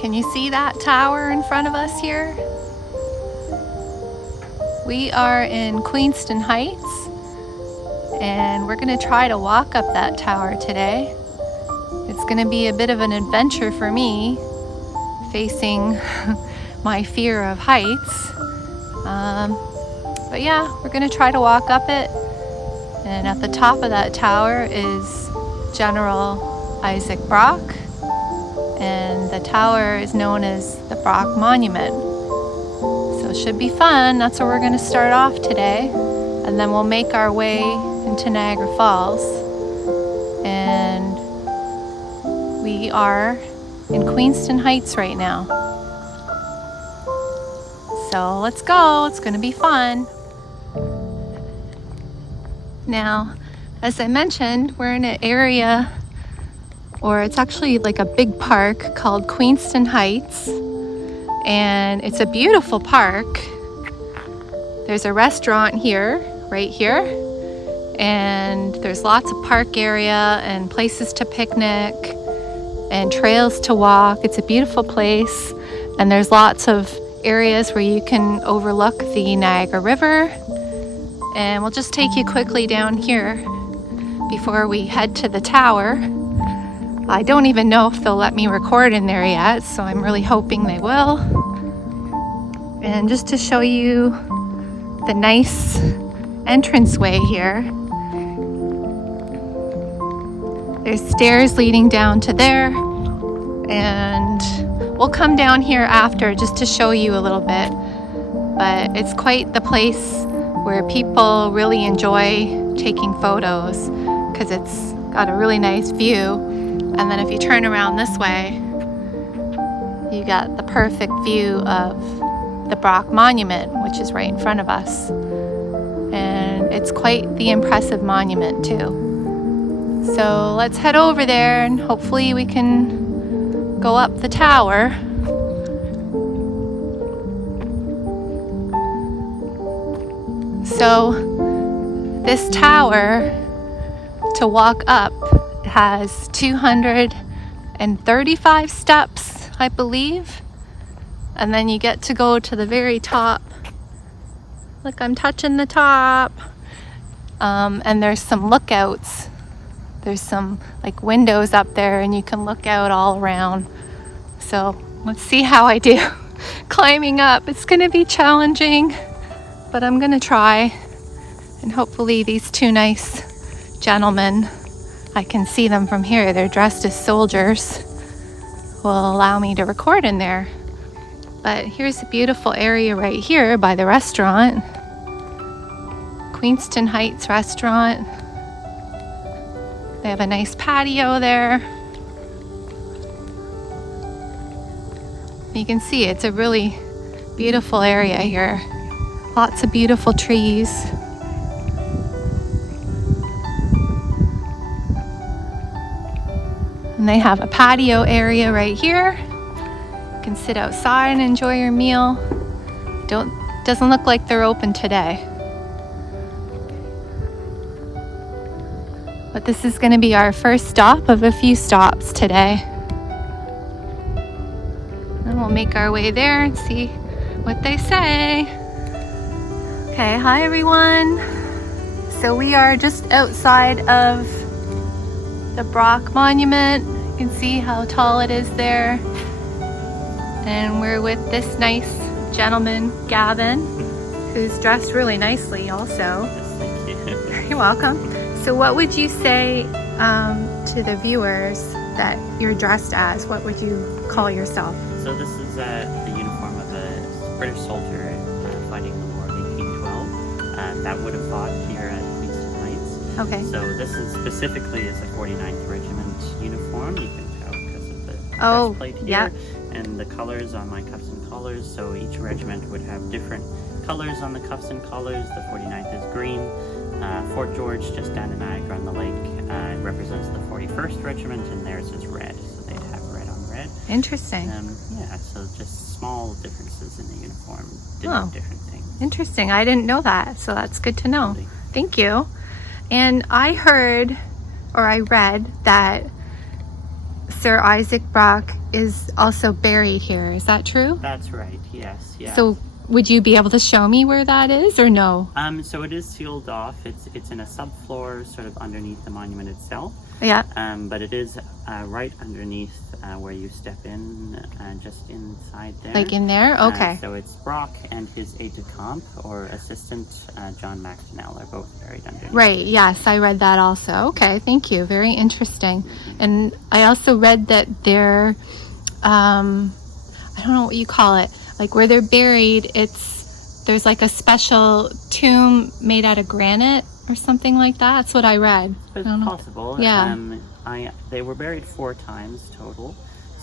Can you see that tower in front of us here? We are in Queenston Heights, and we're going to try to walk up that tower today. It's going to be a bit of an adventure for me, facing my fear of heights. But yeah, we're going to try to walk up it. And at the top of that tower is General Isaac Brock. And the tower is known as the Brock Monument. So it should be fun. That's where we're going to start off today. And then we'll make our way into Niagara Falls. And we are in Queenston Heights right now. So let's go. It's going to be fun. Now, as I mentioned, we're in an area, or it's actually like a big park called Queenston Heights, and it's a beautiful park. There's a restaurant here, right here, and there's lots of park area and places to picnic and trails to walk. It's a beautiful place, and there's lots of areas where you can overlook the Niagara River. And we'll just take you quickly down here before we head to the tower. I don't even know if they'll let me record in there yet, so I'm really hoping they will. And just to show you the nice entranceway here, there's stairs leading down to there, and we'll come down here after just to show you a little bit. But it's quite the place where people really enjoy taking photos because it's got a really nice view. And then if you turn around this way, you got the perfect view of the Brock Monument, which is right in front of us. And it's quite the impressive monument too. So let's head over there and hopefully we can go up the tower. So this tower, to walk up, has 235 steps, I believe. And then you get to go to the very top. Look, I'm touching the top. And there's some lookouts. There's some like windows up there and you can look out all around. So let's see how I do climbing up. It's gonna be challenging, but I'm gonna try. And hopefully these two nice gentlemen, I can see them from here, they're dressed as soldiers, will allow me to record in there. But here's a beautiful area right here by the restaurant, Queenston Heights restaurant. They have a nice patio there. You can see it's a really beautiful area here. Lots of beautiful trees. And they have a patio area right here. You can sit outside and enjoy your meal. Doesn't look like they're open today. But this is going to be our first stop of a few stops today. And we'll make our way there and see what they say. Okay, hi everyone. So we are just outside of the Brock Monument. You can see how tall it is there. And we're with this nice gentleman, Gavin, who's dressed really nicely also. Yes, thank you. You're welcome. So what would you say to the viewers that you're dressed as? What would you call yourself? So this is the uniform of a British soldier fighting the War of 1812 that would have fought here at Queenston Heights. Okay. So this is specifically is a 49th Regiment uniform. You can tell because of the breastplate here. Yeah. And the colors on my cuffs and collars. So each regiment would have different colors on the cuffs and collars. The 49th is green. Fort George, just down in Niagara on the lake, represents the 41st Regiment, and theirs is red. So they'd have red on red. Interesting. Yeah, so just small differences in the uniform, denote different things. Interesting. I didn't know that, so that's good to know. Thank you. And I heard, or I read, that Sir Isaac Brock is also buried here. Is that true? That's right, yes, yeah. So would you be able to show me where that is, or no? So it is sealed off. It's in a subfloor, sort of underneath the monument itself. Yeah. But it is right underneath where you step in, just inside there. Like in there? Okay. So it's Brock and his aide-de-camp, or assistant, John McDonnell, are both buried underneath. Right, yes, I read that also. Okay, thank you. Very interesting. And I also read that they're, I don't know what you call it, like where they're buried, there's like a special tomb made out of granite or something like that. That's what I read. It's possible. Yeah. They were buried 4 times total.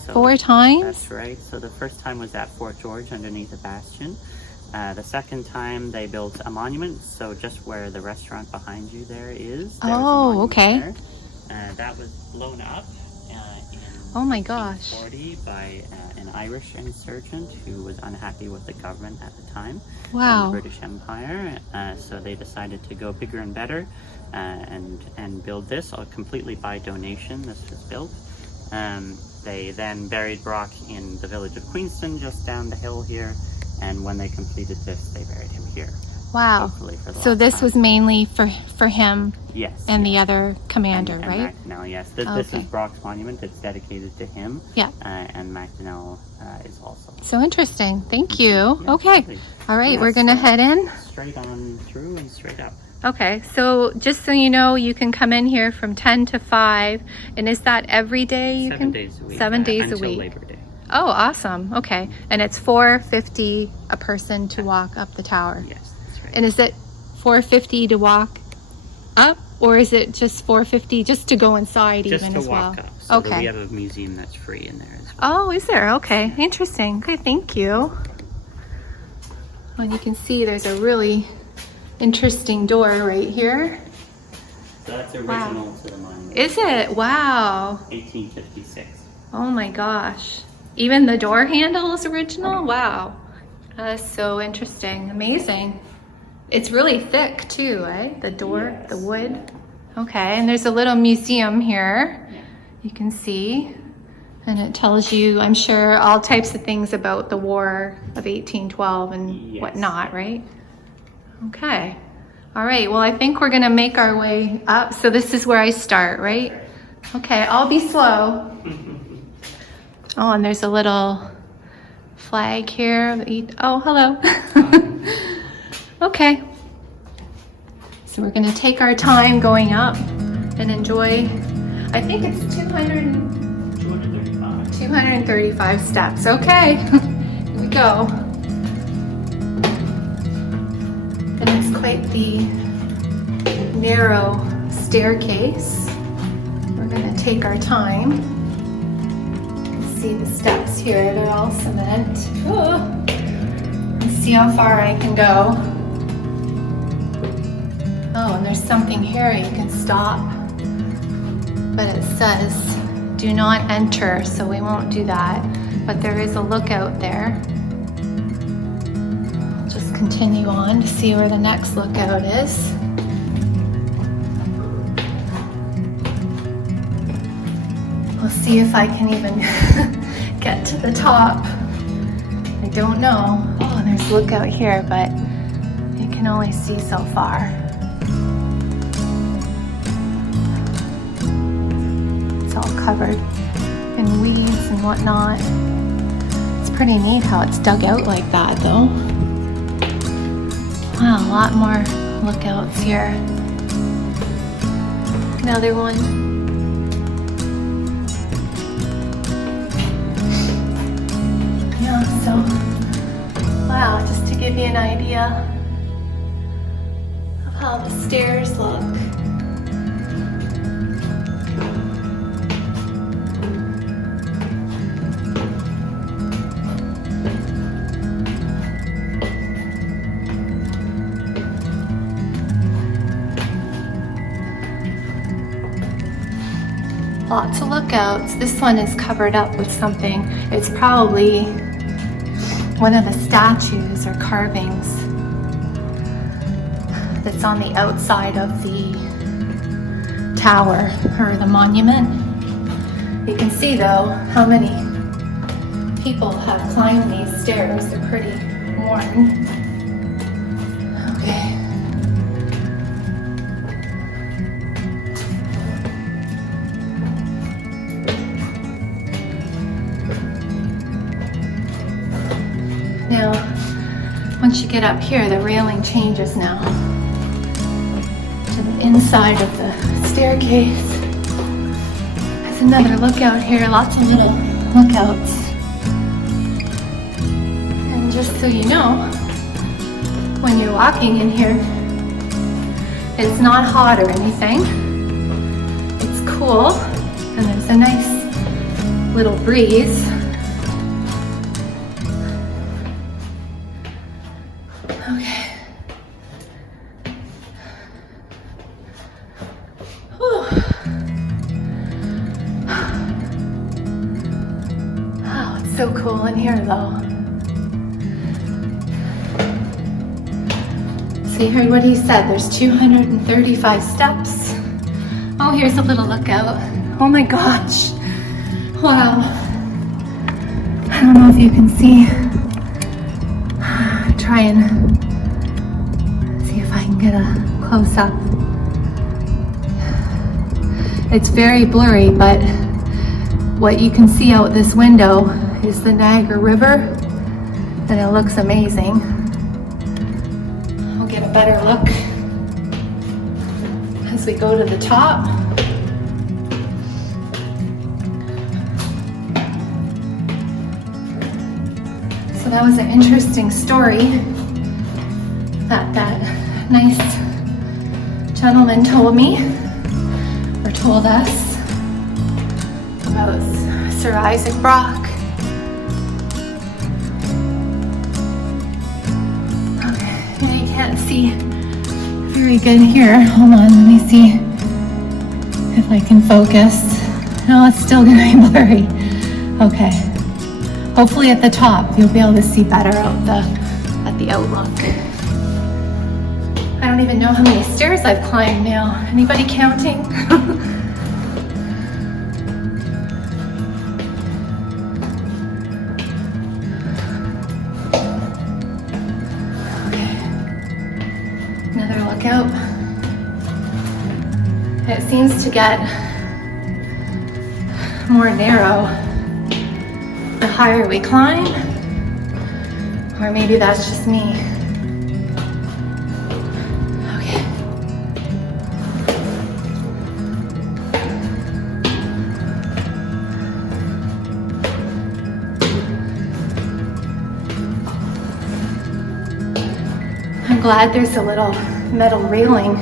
So 4 times? That's right. So the first time was at Fort George underneath the bastion. The second time they built a monument, so just where the restaurant behind you there is. There was a monument okay. there. That was blown up in Oh my gosh. 1940 by an Irish insurgent who was unhappy with the government at the time. Wow. And the British Empire. So they decided to go bigger and better and build this completely by donation. This was built. They then buried Brock in the village of Queenston, just down the hill here. And when they completed this, they buried him here. Wow. Hopefully for the So last this time. was mainly for him Yes. and the other commander, and right? McDonnell, yes. This Okay. is Brock's monument. It's dedicated to him. Yeah. And McDonnell is also. So interesting. Thank you. Yeah, Okay. absolutely. All right, Yeah, we're gonna so head in. Straight on through and straight up. Okay, so just so you know, you can come in here from 10 to 5. And is that every day you 7 can? days a week. 7 days a until week. Labor Day. Oh, awesome. Okay. And it's $4.50 a person to walk up the tower. Yes, that's right. And is it $4.50 to walk up, or is it just $4.50 just to go inside Just even to as walk well? up. So Okay. we have a museum that's free in there as well. Oh, is there? Okay. Interesting. Okay, thank you. Well, you can see there's a really interesting door right here. So that's original to the monument. Is it? Wow. 1856. Oh my gosh. Even the door handle is original? Wow. That's so interesting. Amazing. It's really thick too, eh? The door, Yes. the wood. Okay, and there's a little museum here. Yeah. You can see. And it tells you, I'm sure, all types of things about the War of 1812 and Yes. whatnot, right? Okay. All right, well, I think we're gonna make our way up. So this is where I start, right? Okay, I'll be slow. Oh, and there's a little flag here. Oh, hello. Okay. So we're gonna take our time going up and enjoy, I think it's 235 steps. Okay, here we go. And it's quite the narrow staircase. We're gonna take our time. You can see the steps here, they're all cement. Let's see how far I can go. Oh, and there's something here you can stop. But it says, do not enter, so we won't do that. But there is a lookout there. I'll just continue on to see where the next lookout is. We'll see if I can even get to the top. I don't know. Oh, there's a lookout here, but you can only see so far. It's all covered in weeds and whatnot. It's pretty neat how it's dug out like that, though. Wow, a lot more lookouts here. Another one. Yeah, so, wow, just to give you an idea of how the stairs look. Lots of lookouts. This one is covered up with something. It's probably one of the statues or carvings that's on the outside of the tower or the monument. You can see though how many people have climbed these stairs. They're pretty worn. Okay. Now, once you get up here, the railing changes now to the inside of the staircase. There's another lookout here, lots of little lookouts. And just so you know, when you're walking in here, it's not hot or anything. It's cool, and there's a nice little breeze. Okay. Whew. Oh, it's so cool in here though. So you heard what he said, there's 235 steps. Oh, here's a little lookout. Oh my gosh. Wow. I don't know if you can see. Try and see if I can get a close up. It's very blurry, but what you can see out this window is the Niagara River, and it looks amazing. I'll get a better look as we go to the top. So that was an interesting story that nice gentleman told me, or told us, about Sir Isaac Brock. Okay, and you can't see very good here. Hold on, let me see if I can focus. No, it's still gonna be blurry. Okay. Hopefully at the top you'll be able to see better at the outlook. I don't even know how many stairs I've climbed now. Anybody counting? Okay. Another lookout. It seems to get more narrow the higher we climb, or maybe that's just me. Okay. I'm glad there's a little metal railing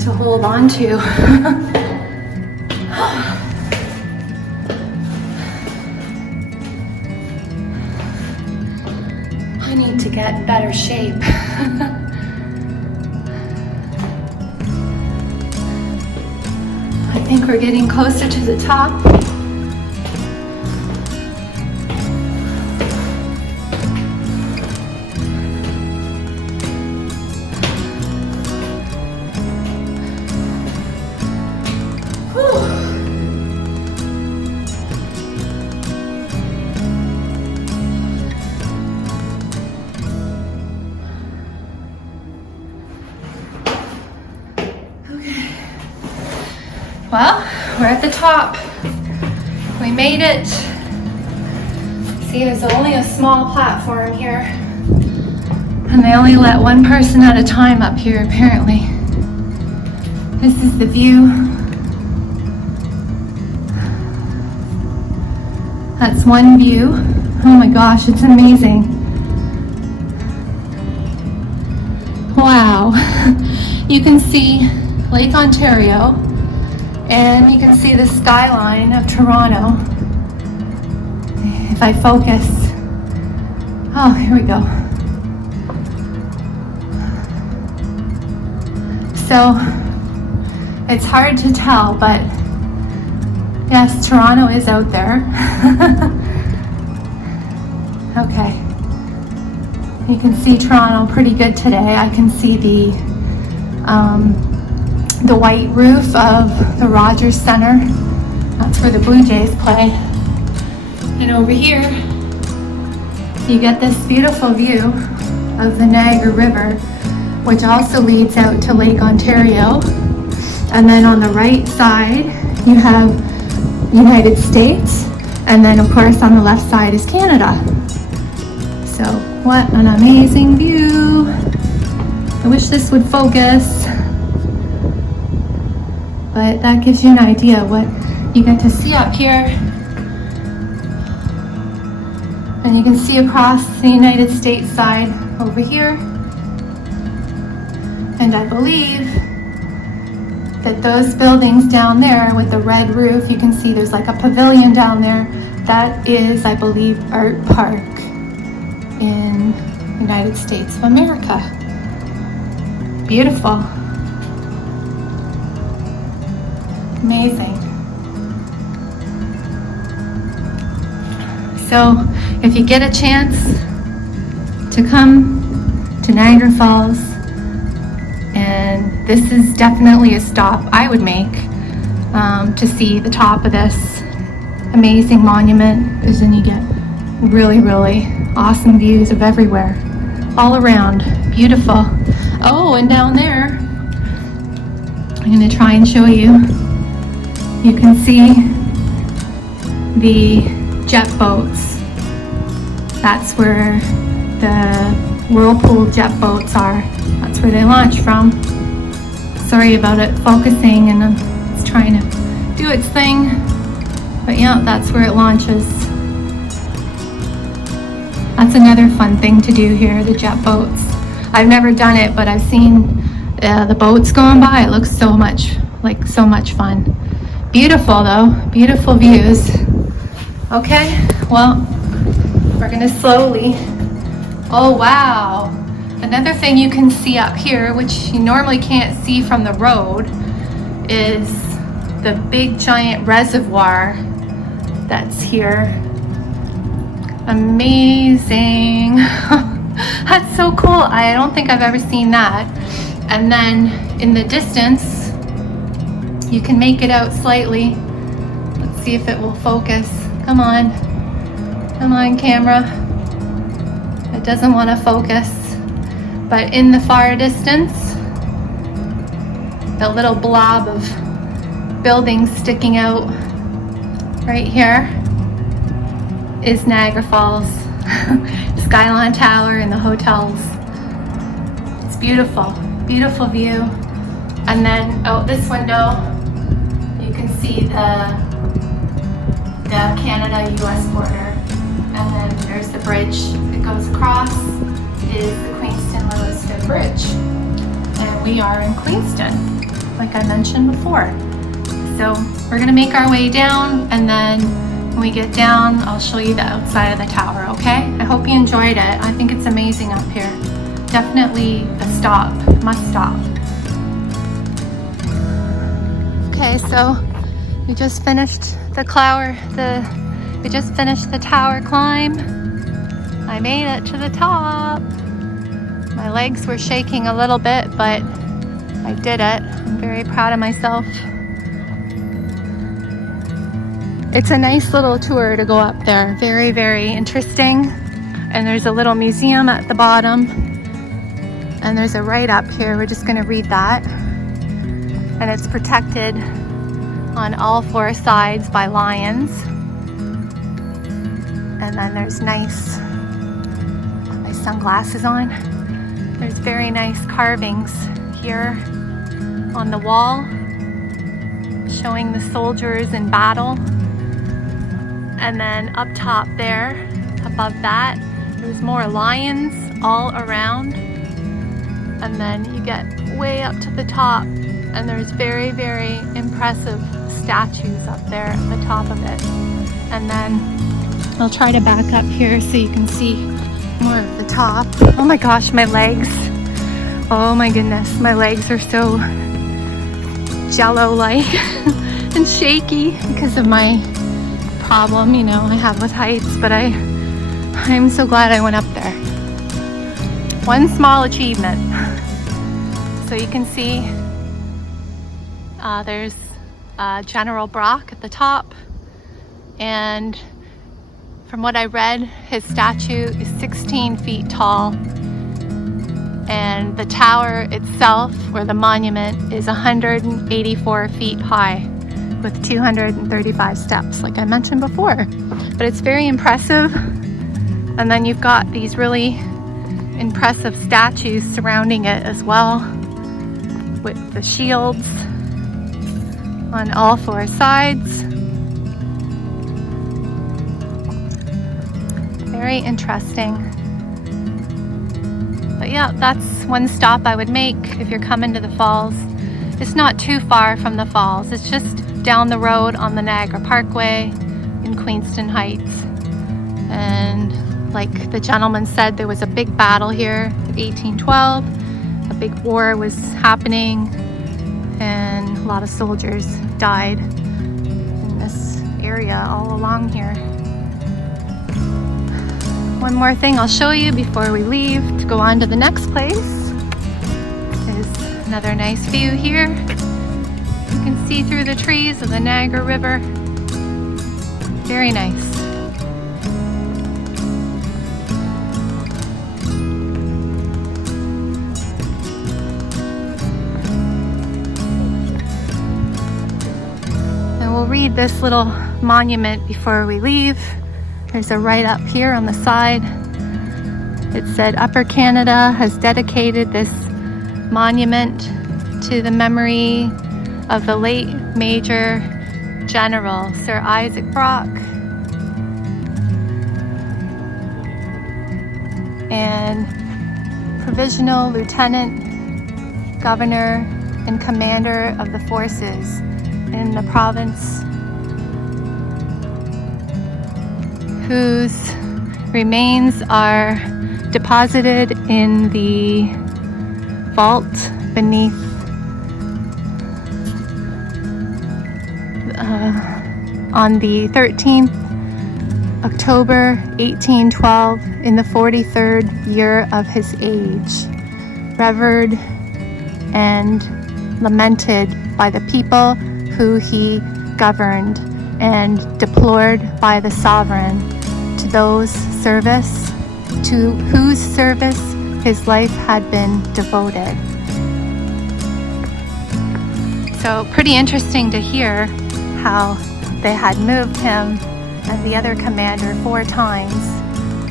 to hold on to. I need to get in better shape. I think we're getting closer to the top. Well, we're at the top. We made it. See, there's only a small platform here. And they only let one person at a time up here, apparently. This is the view. That's one view. Oh my gosh, it's amazing. Wow. You can see Lake Ontario, and you can see the skyline of Toronto. If I focus. Oh, here we go. So, it's hard to tell, but yes, Toronto is out there. Okay. You can see Toronto pretty good today. I can see the the white roof of the Rogers Center. That's where the Blue Jays play. And over here, you get this beautiful view of the Niagara River, which also leads out to Lake Ontario. And then on the right side, you have United States. And then of course on the left side is Canada. So what an amazing view. I wish this would focus, but that gives you an idea what you get to see up here. And you can see across the United States side over here. And I believe that those buildings down there with the red roof, you can see there's like a pavilion down there. That is, I believe, Art Park in the United States of America. Beautiful. Amazing. So if you get a chance to come to Niagara Falls, and this is definitely a stop I would make to see the top of this amazing monument, because then you get really, really awesome views of everywhere, all around. Beautiful. Oh, and down there, I'm going to try and show you. You can see the jet boats. That's where the Whirlpool jet boats are. That's where they launch from. Sorry about it focusing, and it's trying to do its thing. But yeah, that's where it launches. That's another fun thing to do here, the jet boats. I've never done it, but I've seen the boats going by. It looks so much fun. Beautiful though, beautiful views. Okay, well, we're gonna slowly, oh wow. Another thing you can see up here, which you normally can't see from the road, is the big giant reservoir that's here. Amazing. That's so cool. I don't think I've ever seen that. And then in the distance, you can make it out slightly. Let's see if it will focus. Come on. Come on, camera. It doesn't want to focus. But in the far distance, the little blob of buildings sticking out right here is Niagara Falls. Skyline Tower and the hotels. It's beautiful, beautiful view. And then out this window, you can see the Canada-US border. And then there's the bridge that goes across, is the Queenston Lewiston Bridge. And we are in Queenston, like I mentioned before. So we're gonna make our way down, and then when we get down, I'll show you the outside of the tower, okay? I hope you enjoyed it. I think it's amazing up here. Definitely a stop, must stop. Okay, so we just finished the tower climb. I made it to the top. My legs were shaking a little bit, but I did it. I'm very proud of myself. It's a nice little tour to go up there. Very, very interesting. And there's a little museum at the bottom. And there's a write up here. We're just gonna read that. And it's protected on all four sides by lions. And then there's nice, put my sunglasses on. There's very nice carvings here on the wall, showing the soldiers in battle. And then up top there, above that, there's more lions all around. And then you get way up to the top, and there's very, very impressive statues up there at the top of it. And then I'll try to back up here so you can see more of the top. Oh my gosh, my legs. Oh my goodness, my legs are so jello-like and shaky because of my problem, you know, I have with heights, but I'm so glad I went up there. One small achievement. So you can see there's General Brock at the top, and from what I read, his statue is 16 feet tall, and the tower itself, or the monument, is 184 feet high with 235 steps, like I mentioned before. But it's very impressive. And then you've got these really impressive statues surrounding it as well, with the shields on all four sides. Very interesting. But yeah, that's one stop I would make if you're coming to the falls. It's not too far from the falls. It's just down the road on the Niagara Parkway in Queenston Heights. And like the gentleman said, there was a big battle here in 1812. A big war was happening, and a lot of soldiers died in this area all along here. One more thing I'll show you before we leave to go on to the next place is another nice view here. You can see through the trees of the Niagara River. Very nice. And we'll read this little monument before we leave. There's a write-up here on the side. It said, Upper Canada has dedicated this monument to the memory of the late Major General Sir Isaac Brock and Provisional Lieutenant Governor and Commander of the Forces in the province, whose remains are deposited in the vault beneath on the 13th October 1812 in the 43rd year of his age, revered and lamented by the people who he governed, and deplored by the sovereign, to whose service his life had been devoted. So pretty interesting to hear how they had moved him and the other commander 4 times.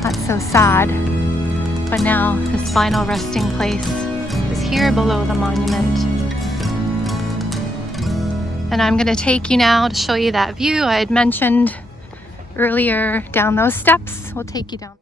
That's so sad. But now his final resting place is here below the monument. And I'm going to take you now to show you that view I had mentioned earlier down those steps. We'll take you down.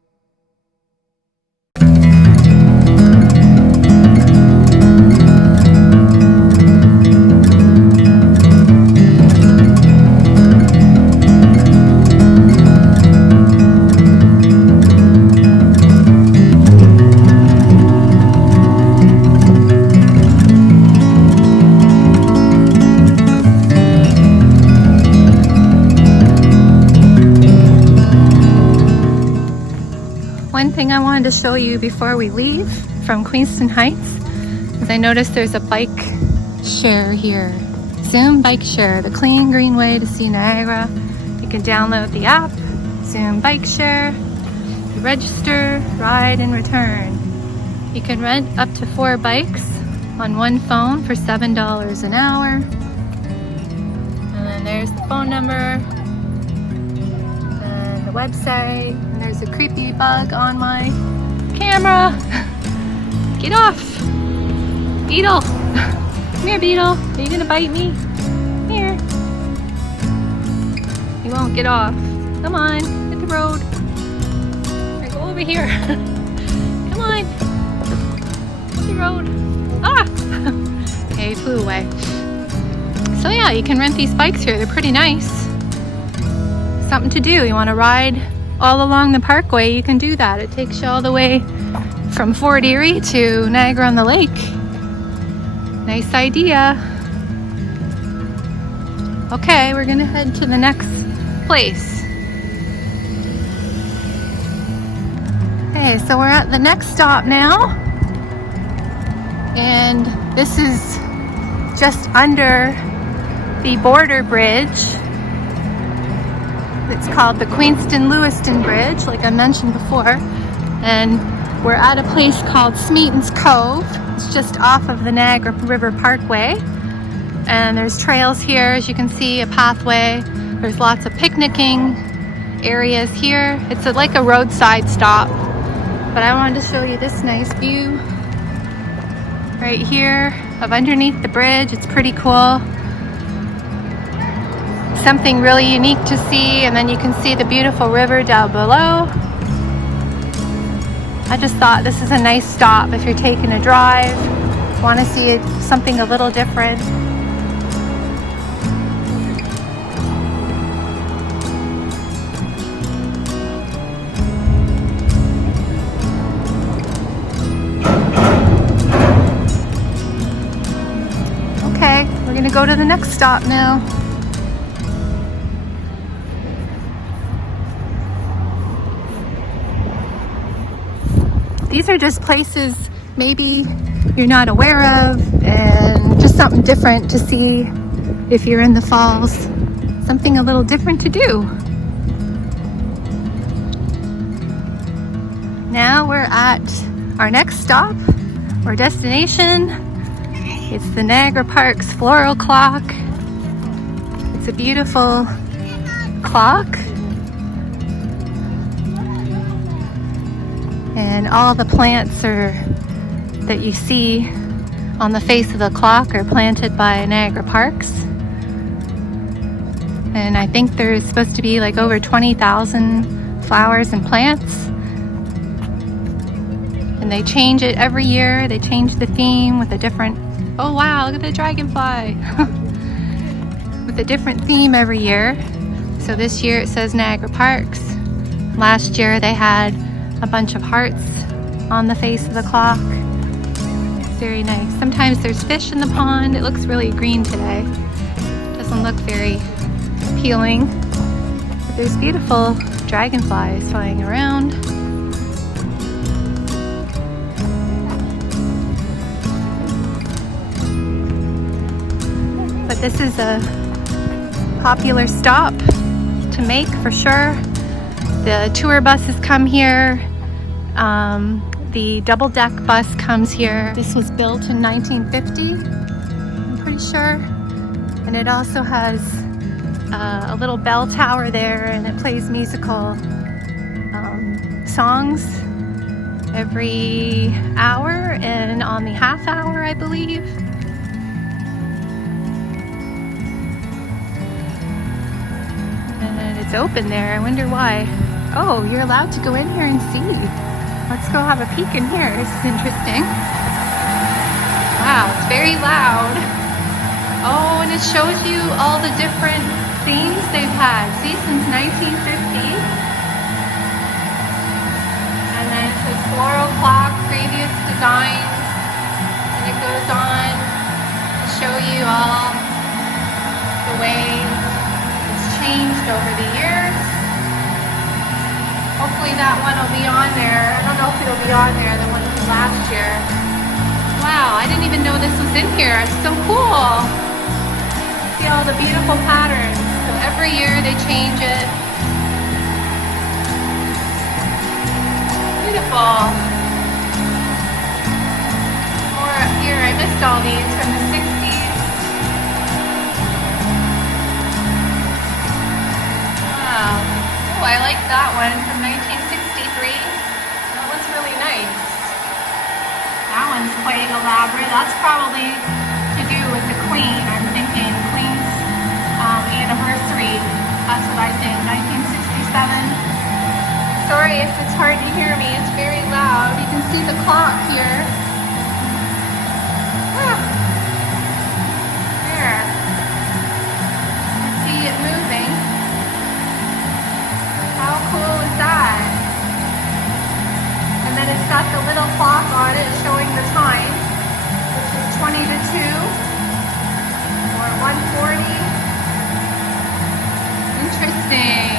One thing I wanted to show you before we leave from Queenston Heights is I noticed there's a bike share here. Zoom Bike Share, the clean green way to see Niagara. You can download the app, Zoom Bike Share, you register, ride, and return. You can rent up to 4 bikes on one phone for $7 an hour. And then there's the phone number, the website, and there's a creepy bug on my camera. Get off! Beetle! Come here, Beetle. Are you gonna bite me? Here. You won't get off. Come on, hit the road. Right, go over here. Come on. Hit the road. Ah! Okay, he flew away. So yeah, you can rent these bikes here. They're pretty nice. Something to do. You want to ride all along the parkway, you can do that. It takes you all the way from Fort Erie to Niagara on the Lake. Nice idea. Okay, we're gonna head to the next place. Okay, so we're at the next stop now. And This is just under the border bridge. It's called the Queenston Lewiston Bridge, like I mentioned before. And we're at a place called Meatons Cove. It's just off of the Niagara River Parkway. And there's trails here, as you can see, a pathway. There's lots of picnicking areas here. It's like a roadside stop. But I wanted to show you this nice view right here of underneath the bridge. It's pretty cool. Something really unique to see, and then you can see the beautiful river down below. I just thought this is a nice stop if you're taking a drive, want to see something a little different. Okay, we're gonna go to the next stop now. These are just places maybe you're not aware of, and just something different to see if you're in the falls. Something a little different to do. Now we're at our next stop or destination. It's the Niagara Parks Floral Clock. It's a beautiful clock. And all the plants that you see on the face of the clock are planted by Niagara Parks. And I think there's supposed to be like over 20,000 flowers and plants. And they change it every year. They change the theme with a different, oh wow, look at the dragonfly. With a different theme every year. So this year it says Niagara Parks. Last year they had a bunch of hearts on the face of the clock. Very nice. Sometimes there's fish in the pond. It looks really green today. Doesn't look very appealing. But there's beautiful dragonflies flying around. But this is a popular stop to make for sure. The tour buses come here. The double-deck bus comes here. This was built in 1950, I'm pretty sure. And it also has a little bell tower there, and it plays musical songs every hour and on the half hour, I believe. And it's open there. I wonder why. Oh, you're allowed to go in here and see. Let's go have a peek in here. This is interesting. Wow, it's very loud. Oh, and it shows you all the different themes they've had. See, since 1950. And then it says floral clock, previous designs. And it goes on to show you all the way it's changed over the years. Hopefully that one will be on there. I don't know if it'll be on there, the one from last year. Wow, I didn't even know this was in here. It's so cool. See all the beautiful patterns. So every year they change it. Beautiful. More up here. I missed all these from the 60s. Wow. Oh, I like that one from 1963. That one's really nice. That one's quite elaborate. That's probably to do with the Queen. I'm thinking Queen's anniversary. That's what I think. 1967. Sorry if it's hard to hear me. It's very loud. You can see the clock here. There. You can see it moving. How cool is that? And then it's got the little clock on it showing the time, which is 20 to 2 or 1:40. Interesting.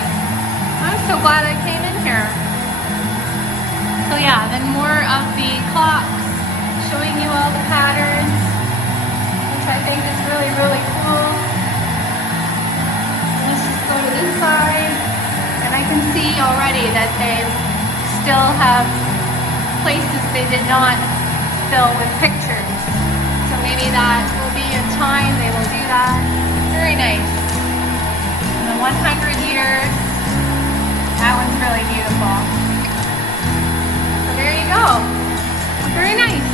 I'm so glad I came in here. So yeah, then more of the clocks showing you all the patterns. that they still have places they did not fill with pictures. So maybe that will be in time, they will do that. Very nice. And the 100 years, that one's really beautiful. So there you go. Very nice.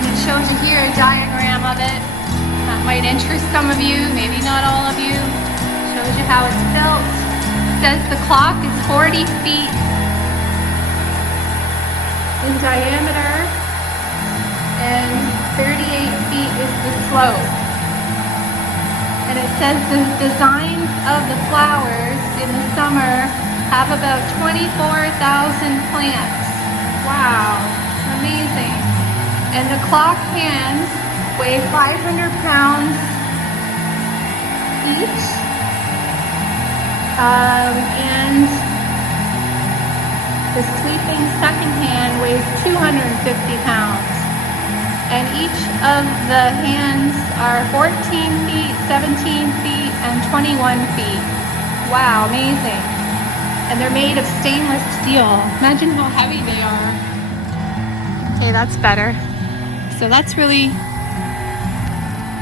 And it shows you here a diagram of it. That might interest some of you, maybe not all of you. Shows you how it's built. It says the clock is 40 feet in diameter and 38 feet is the slope. And it says the designs of the flowers in the summer have about 24,000 plants. Wow, amazing. And the clock hands weigh 500 pounds each. And the sweeping second hand weighs 250 pounds. And each of the hands are 14 feet, 17 feet, and 21 feet. Wow, amazing. And they're made of stainless steel. Imagine how heavy they are. Okay, that's better. So that's really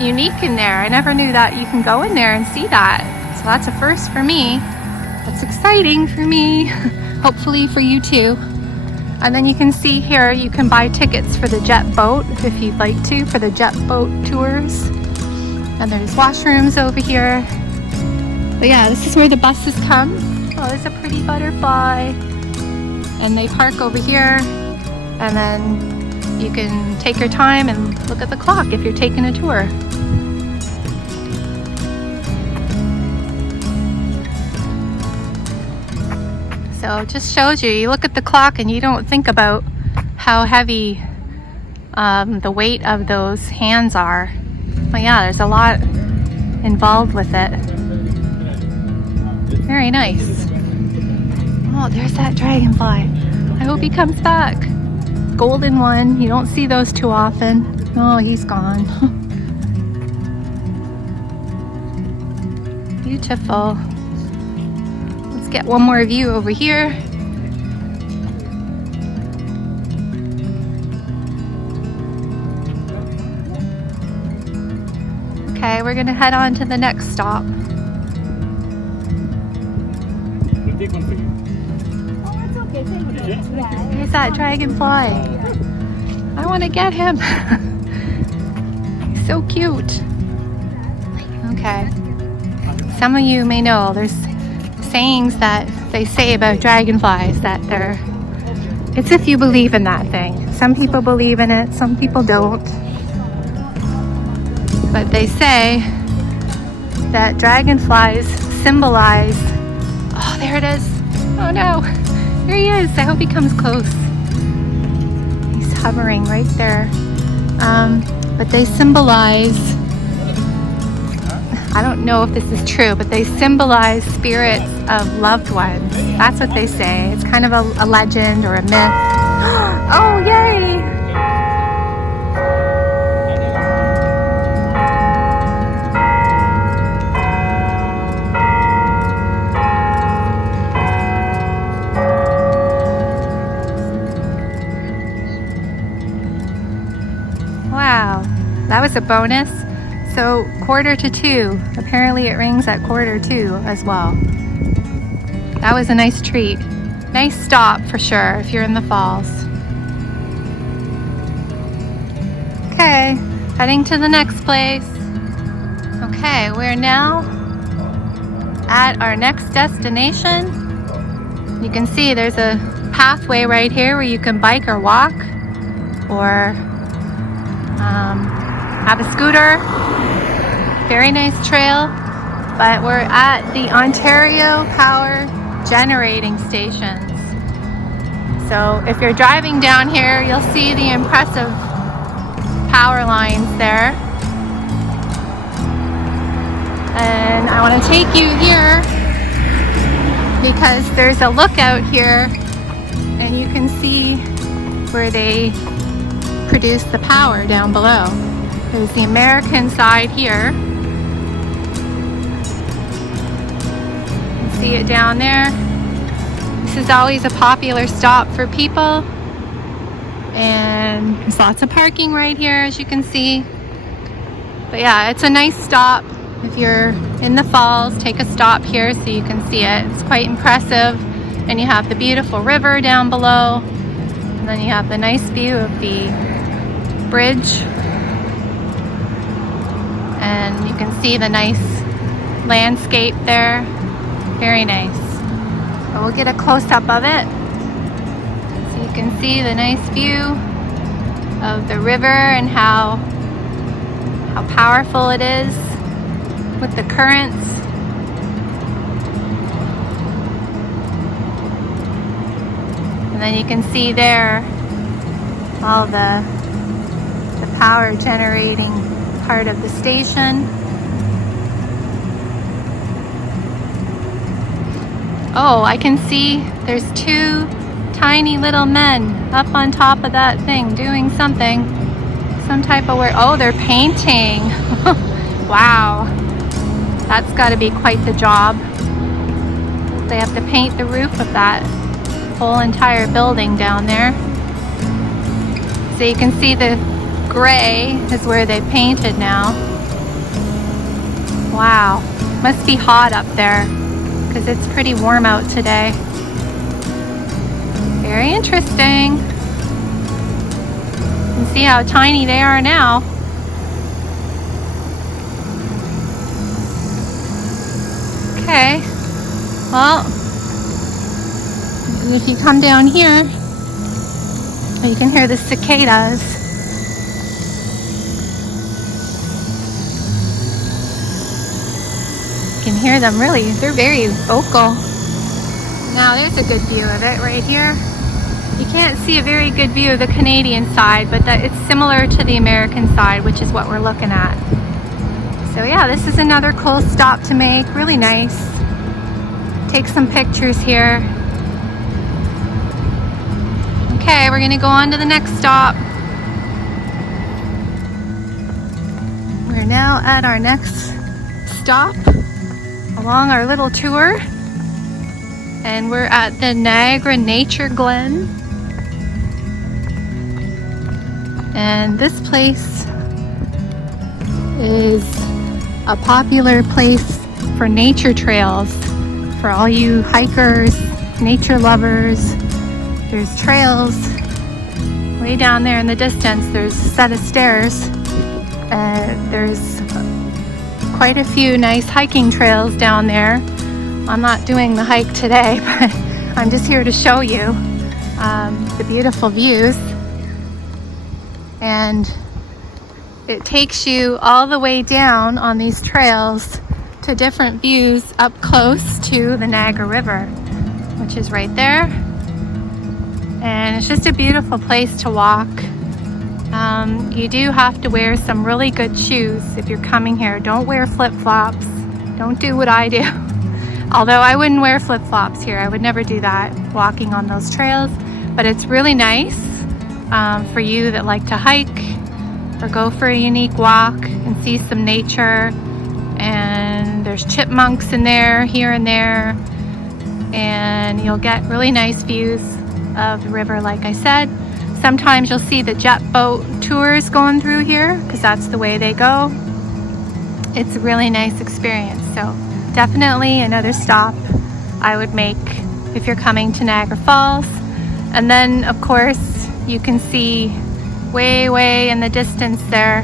unique in there. I never knew that you can go in there and see that. So that's a first for me. That's exciting for me. Hopefully for you too. And then you can see here, you can buy tickets for the jet boat if you'd like to, for the jet boat tours. And there's washrooms over here. But yeah, this is where the buses come. Oh, there's a pretty butterfly. And they park over here. And then you can take your time and look at the clock if you're taking a tour. So it just shows you, you look at the clock and you don't think about how heavy the weight of those hands are. But yeah, there's a lot involved with it. Very nice. Oh, there's that dragonfly. I hope he comes back. Golden one, you don't see those too often. Oh, he's gone. Beautiful. Let's get one more view over here. Okay, we're gonna head on to the next stop. We'll take one for you. Oh, it's okay. Thank you. Yeah. Here's that dragonfly. I want to get him. He's so cute. Okay. Some of you may know there's sayings that they say about dragonflies that they're, it's if you believe in that thing. Some people believe in it, some people don't. But they say that dragonflies symbolize, oh, there it is. Oh no, here he is. I hope he comes close. He's hovering right there. But they symbolize, I don't know if this is true, but they symbolize spirits of loved ones. That's what they say. It's kind of a legend or a myth. Oh, yay! Wow, that was a bonus. So 1:45. Apparently it rings at 1:45 as well. That was a nice treat. Nice stop for sure if you're in the falls. Okay, heading to the next place. Okay, we're now at our next destination. You can see there's a pathway right here where you can bike or walk or have a scooter. Very nice trail, but we're at the Ontario Power Generating Stations. So if you're driving down here, you'll see the impressive power lines there. And I want to take you here because there's a lookout here and you can see where they produce the power down below. There's the American side here. You can see it down there. This is always a popular stop for people. And there's lots of parking right here, as you can see. But yeah, it's a nice stop. If you're in the falls, take a stop here so you can see it. It's quite impressive. And you have the beautiful river down below. And then you have the nice view of the bridge. And you can see the nice landscape there. Very nice. So we'll get a close-up of it. So you can see the nice view of the river and how powerful it is with the currents. And then you can see there all the power generating part of the station. Oh, I can see there's two tiny little men up on top of that thing doing something. Some type of work. Oh, they're painting. Wow. That's got to be quite the job. They have to paint the roof of that whole entire building down there. So you can see the gray is where they painted now. Wow. Must be hot up there because it's pretty warm out today. Very interesting. You can see how tiny they are now. Okay, well, if you come down here, you can hear the cicadas. You can hear them really, they're very vocal. Now there's a good view of it right here. You can't see a very good view of the Canadian side, but it's similar to the American side, which is what we're looking at. So yeah, this is another cool stop to make, really nice. Take some pictures here. Okay, we're gonna go on to the next stop. We're now at our next stop along our little tour. And we're at the Niagara Nature Glen. And this place is a popular place for nature trails for all you hikers, nature lovers. There's trails way down there in the distance. There's a set of stairs. There's quite a few nice hiking trails down there. I'm not doing the hike today, but I'm just here to show you the beautiful views. And it takes you all the way down on these trails to different views up close to the Niagara River, which is right there. And it's just a beautiful place to walk. You do have to wear some really good shoes if you're coming here. Don't wear flip-flops. Don't do what I do. Although I wouldn't wear flip-flops here. I would never do that walking on those trails. But it's really nice for you that like to hike or go for a unique walk and see some nature. And there's chipmunks in there, here and there. And you'll get really nice views of the river, like I said. Sometimes you'll see the jet boat tours going through here because that's the way they go. It's a really nice experience. So definitely another stop I would make if you're coming to Niagara Falls. And then of course you can see way in the distance there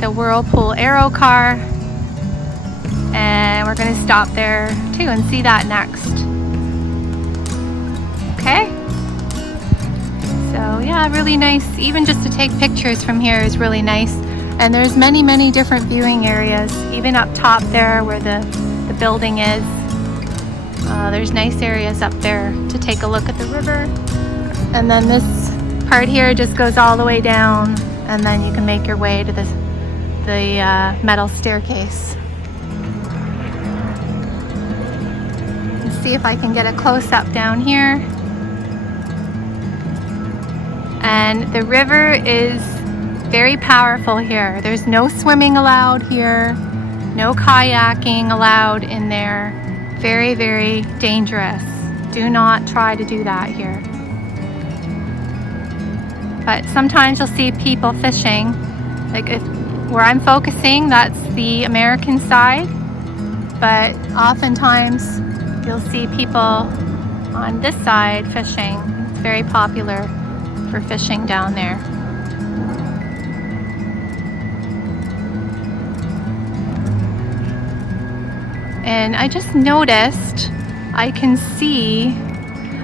the Whirlpool Aero Car, and we're going to stop there too and see that next. Okay, so yeah, really nice. Even just to take pictures from here is really nice. And there's many different viewing areas, even up top there where the building is. There's nice areas up there to take a look at the river. And then this part here just goes all the way down, and then you can make your way to the metal staircase. Let's see if I can get a close-up down here. And the river is very powerful here. There's no swimming allowed here, no kayaking allowed in there. Very dangerous. Do not try to do that here. But sometimes you'll see people fishing. Like where I'm focusing, that's the American side. But oftentimes you'll see people on this side fishing. It's very popular for fishing down there. And I just noticed, I can see,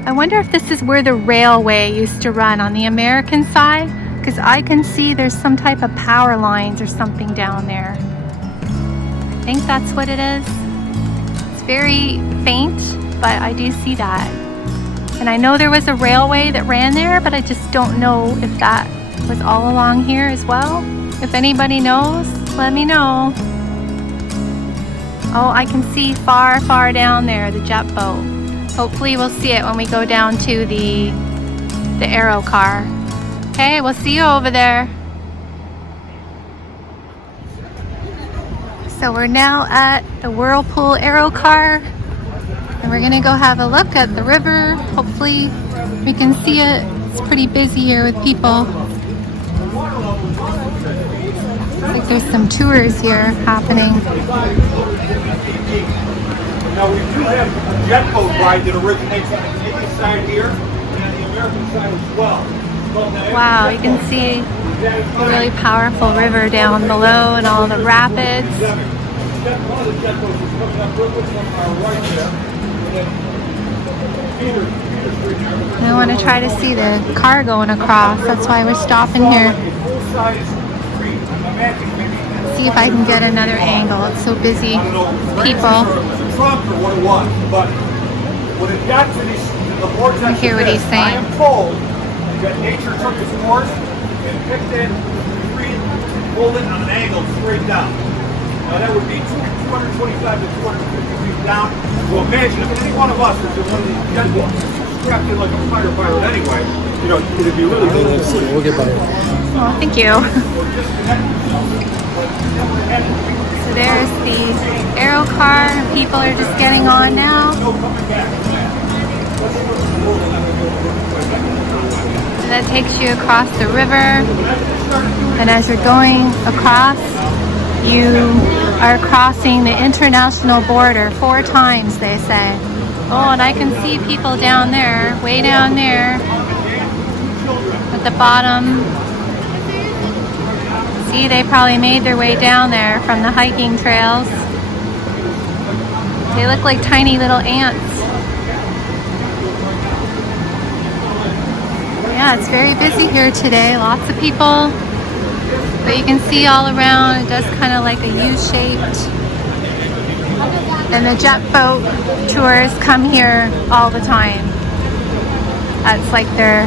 I wonder if this is where the railway used to run on the American side, because I can see there's some type of power lines or something down there. I think that's what it is. It's very faint, but I do see that. And I know there was a railway that ran there, but I just don't know if that was all along here as well. If anybody knows, let me know. Oh, I can see far, far down there, the jet boat. Hopefully we'll see it when we go down to the Aero Car. Okay, we'll see you over there. So we're now at the Whirlpool Aero Car, and we're gonna go have a look at the river. Hopefully we can see it. It's pretty busy here with people. Looks like there's some tours here happening. Now we do have a jet boat ride that originates on the Canadian side here and the American side as well. Wow, you can see a really powerful river down below and all the rapids. One of the jet boats is coming up real quick from our right there. I want to try to see the car going across. That's why we're stopping here. See if I can get another angle. It's so busy. People. Trump or what it was, but when it got to the vortex, I hear what he's saying. I am told that nature took its course and picked it, pulled it on an angle straight down. Now that would be 225 to 250 feet down. So imagine if any one of us was in one of these jet boats, strapped in like a fighter pilot anyway, you know, it'd be really good to see. We'll get by. Oh, thank you. So there's the Aero Car. People are just getting on now. And that takes you across the river. And as you're going across, you are crossing the international border 4 times, they say. Oh, and I can see people down there, way down there at the bottom. See, they probably made their way down there from the hiking trails. They look like tiny little ants. Yeah, it's very busy here today. Lots of people. But you can see all around, it does kind of like a U-shaped. And the jet boat tours come here all the time. That's like the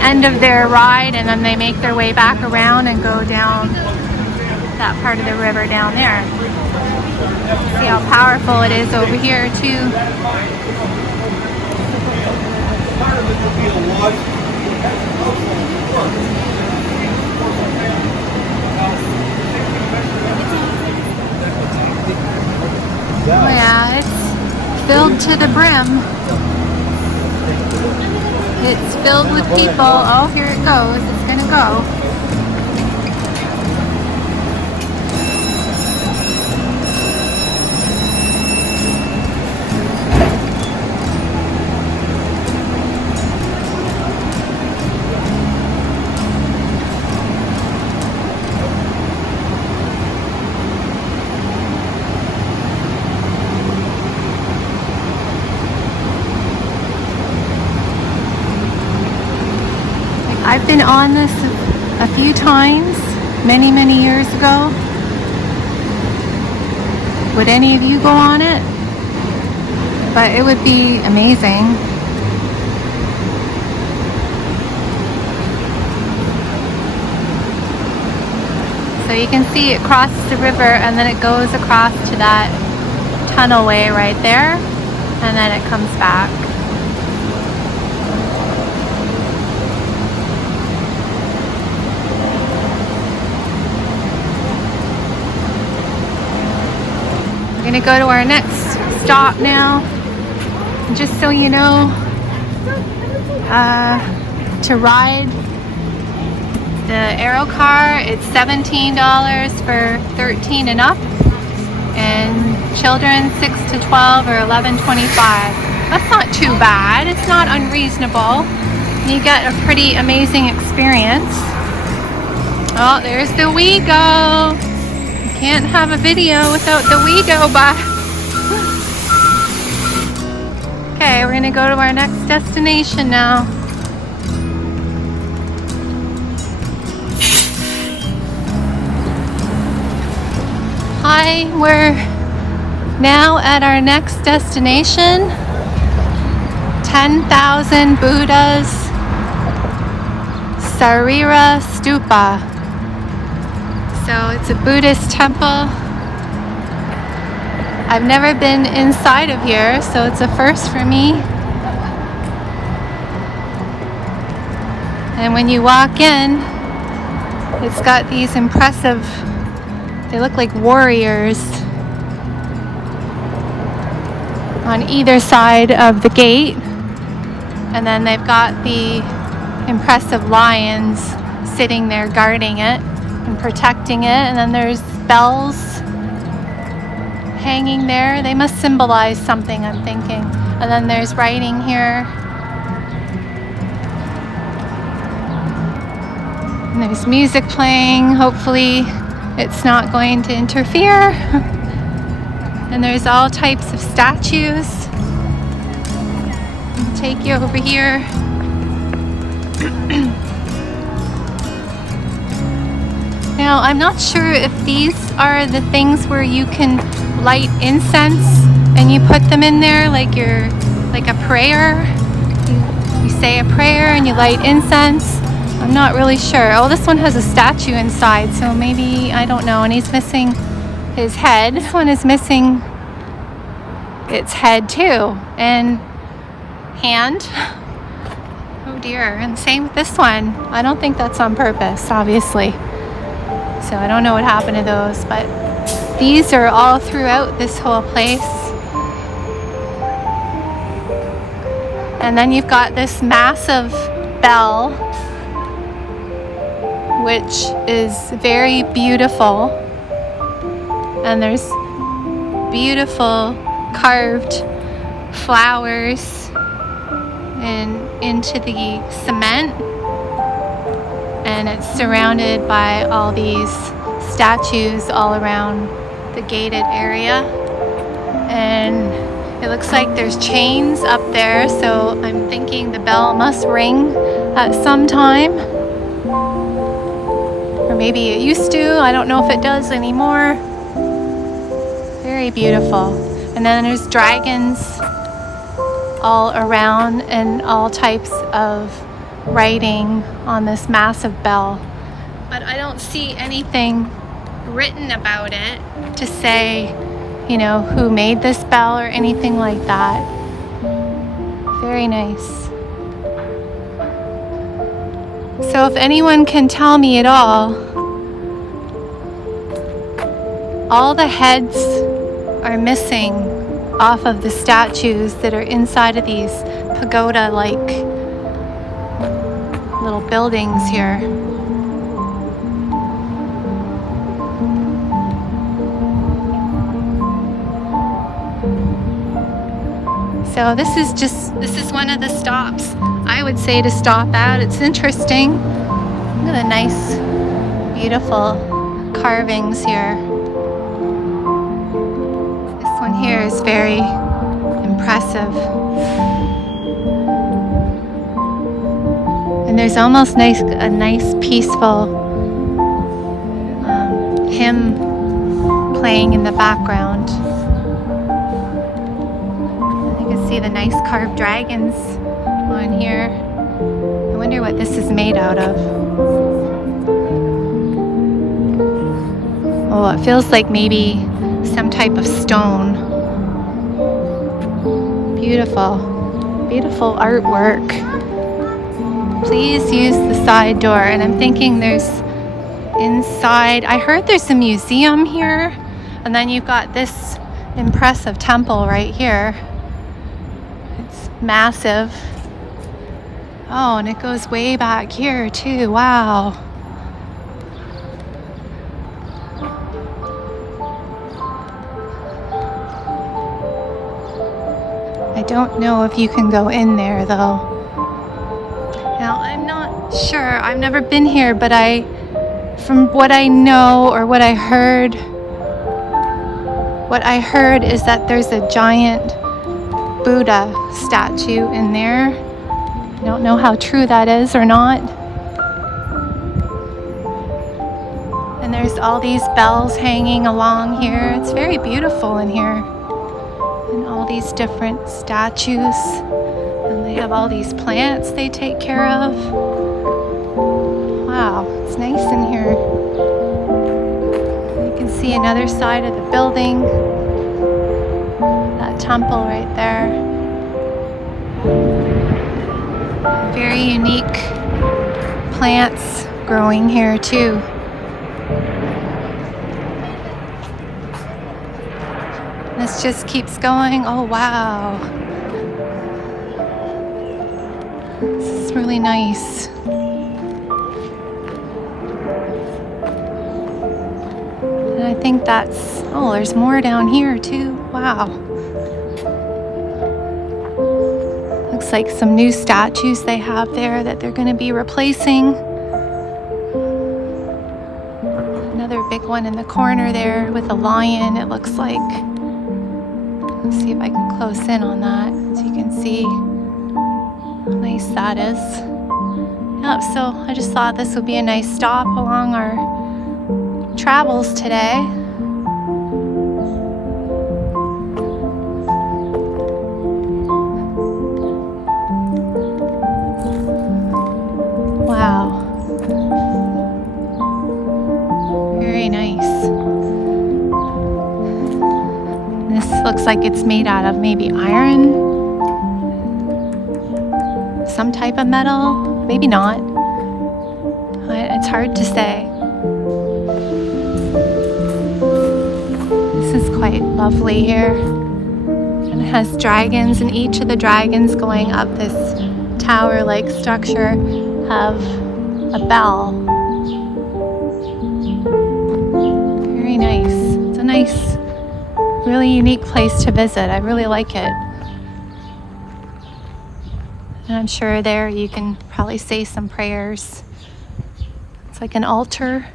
end of their ride, and then they make their way back around and go down that part of the river down there. See how powerful it is over here too. Oh yeah, it's filled to the brim. It's filled with people. Oh, here it goes. It's gonna go. I've been on this a few times, many, many years ago. Would any of you go on it? But it would be amazing. So you can see it crosses the river and then it goes across to that tunnelway right there, and then it comes back. We're gonna go to our next stop now. Just so you know, to ride the Aero Car, it's $17 for 13 and up, and children 6 to 12 or $11.25. That's not too bad. It's not unreasonable. You get a pretty amazing experience. Oh, there's the WeGo. You can't have a video without the WeGo bus. Okay, we're gonna go to our next destination now. Hi, we're now at our next destination. 10,000 Buddhas, Sarira Stupa. So it's a Buddhist temple. I've never been inside of here, so it's a first for me. And when you walk in, it's got these impressive, they look like warriors on either side of the gate. And then they've got the impressive lions sitting there guarding it and protecting it. And then there's bells hanging there. They must symbolize something, I'm thinking. And then there's writing here. And there's music playing. Hopefully it's not going to interfere. And there's all types of statues. I'll take you over here. Now, I'm not sure if these are the things where you can light incense and you put them in there like a prayer. You say a prayer and you light incense. I'm not really sure. Oh, this one has a statue inside, so maybe, I don't know. And he's missing his head. This one is missing its head too, and hand. Oh dear. And same with this one. I don't think that's on purpose, obviously. So I don't know what happened to those, but these are all throughout this whole place. And then you've got this massive bell, which is very beautiful. And there's beautiful carved flowers and into the cement. And it's surrounded by all these statues all around the gated area. And it looks like there's chains up there, so I'm thinking the bell must ring at some time. Or maybe it used to. I don't know if it does anymore. Very beautiful. And then there's dragons all around and all types of writing on this massive bell. But I don't see anything written about it to say, you know, who made this bell or anything like that. Very nice. So if anyone can tell me at all the heads are missing off of the statues that are inside of these pagoda-like little buildings here. So this is one of the stops I would say to stop at. It's interesting. Look at the nice, beautiful carvings here. This one here is very impressive. And there's almost a nice peaceful hymn playing in the background. You can see the nice carved dragons on here. I wonder what this is made out of. Oh, it feels like maybe some type of stone. Beautiful, beautiful artwork. Please use the side door. And I'm thinking there's inside, I heard there's a museum here, and then you've got this impressive temple right here. It's massive. Oh, and it goes way back here too. Wow. I don't know if you can go in there though. Now, I'm not sure. I've never been here, but from what I know or what I heard is that there's a giant Buddha statue in there. I don't know how true that is or not. And there's all these bells hanging along here. It's very beautiful in here. And all these different statues. And they have all these plants they take care of. Wow, it's nice in here. You can see another side of the building. That temple right there. Very unique plants growing here too. This just keeps going. Oh wow. This is really nice. And I think there's more down here too. Wow. Looks like some new statues they have there that they're going to be replacing. Another big one in the corner there with a lion, it looks like. Let's see if I can close in on that so you can see how nice that is. Yep, so I just thought this would be a nice stop along our travels today. Wow. Very nice. This looks like it's made out of maybe iron, some type of metal, maybe not. It's hard to say. This is quite lovely here. And it has dragons, and each of the dragons going up this tower-like structure have a bell. Very nice. It's a nice, really unique place to visit. I really like it. And I'm sure there you can probably say some prayers. It's like an altar.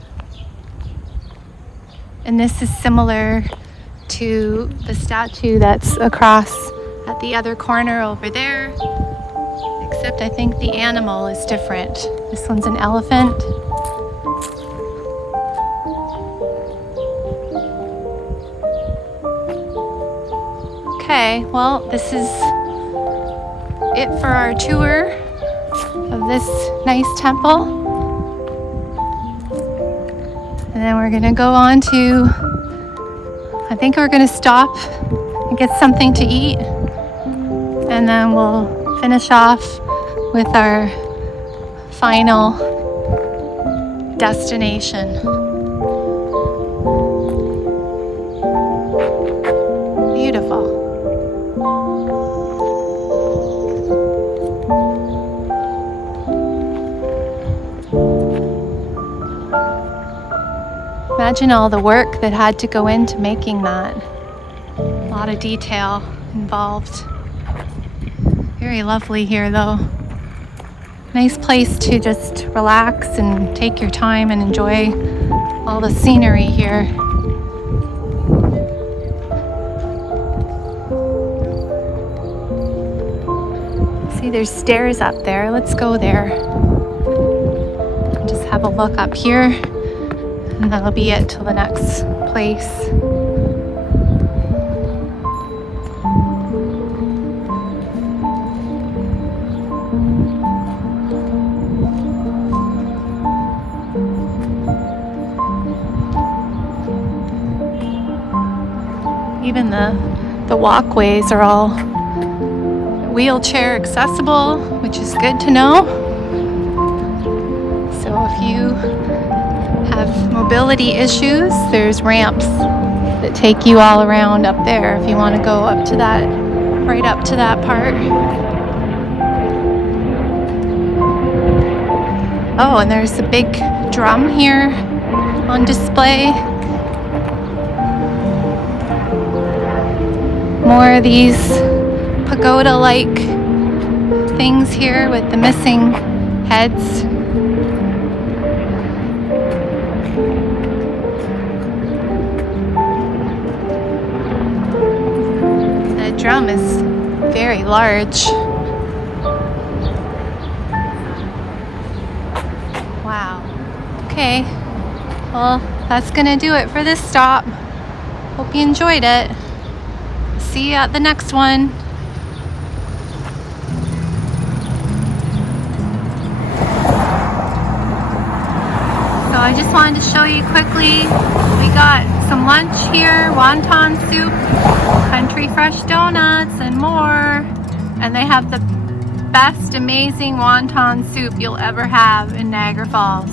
And this is similar to the statue that's across at the other corner over there. Except I think the animal is different. This one's an elephant. Okay, well, this is it for our tour of this nice temple. And then we're gonna go on to, I think we're gonna stop and get something to eat. And then we'll finish off with our final destination. Beautiful. Imagine all the work that had to go into making that. A lot of detail involved. Very lovely here though. Nice place to just relax and take your time and enjoy all the scenery here. See, there's stairs up there. Let's go there. Just have a look up here. And that'll be it till the next place. Even the walkways are all wheelchair accessible, which is good to know. So if you have mobility issues, there's ramps that take you all around up there if you want to go up to that right up to that part. Oh, and there's a big drum here on display. More of these pagoda-like things here with the missing heads. The drum is very large. Wow. Okay. Well, that's gonna do it for this stop. Hope you enjoyed it. See you at the next one. So I just wanted to show you quickly, we got some lunch here, wonton soup, country fresh donuts, and more. And they have the best amazing wonton soup you'll ever have in Niagara Falls.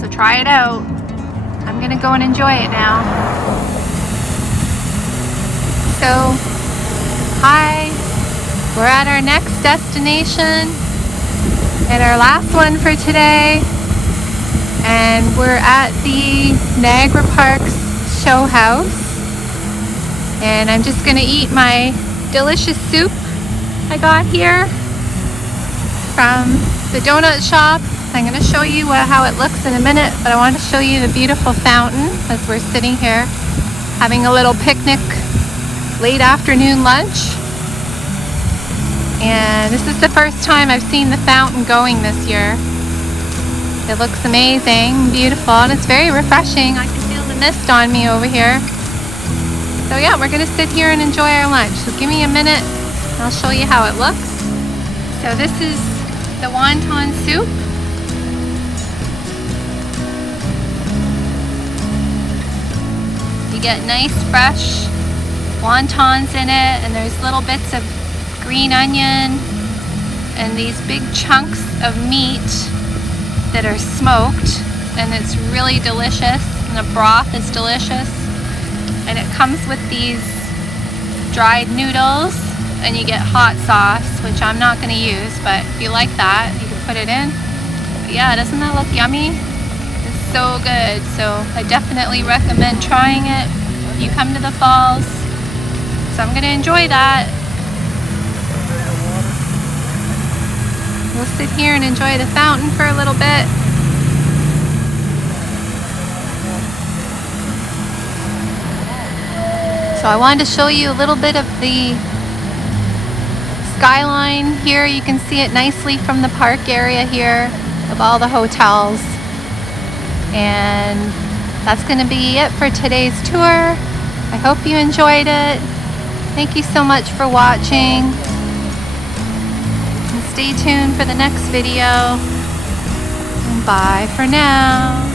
So try it out. I'm gonna go and enjoy it now. So, hi, we're at our next destination and our last one for today. And we're at the Niagara Parks show house. And I'm just gonna eat my delicious soup I got here from the donut shop. I'm gonna show you how it looks in a minute, but I want to show you the beautiful fountain as we're sitting here having a little picnic, late afternoon lunch. And this is the first time I've seen the fountain going this year. It looks amazing, beautiful, and it's very refreshing. I can feel the mist on me over here. So yeah, we're gonna sit here and enjoy our lunch. So give me a minute and I'll show you how it looks. So this is the wonton soup. You get nice fresh wontons in it, and there's little bits of green onion and these big chunks of meat that are smoked, and it's really delicious, and the broth is delicious. And it comes with these dried noodles, and you get hot sauce, which I'm not going to use, but if you like that, you can put it in. But yeah, doesn't that look yummy? It's so good, so I definitely recommend trying it if you come to the falls. So I'm going to enjoy that. We'll sit here and enjoy the fountain for a little bit. So I wanted to show you a little bit of the skyline here. You can see it nicely from the park area here of all the hotels. And that's going to be it for today's tour. I hope you enjoyed it. Thank you so much for watching. Stay tuned for the next video. Bye for now.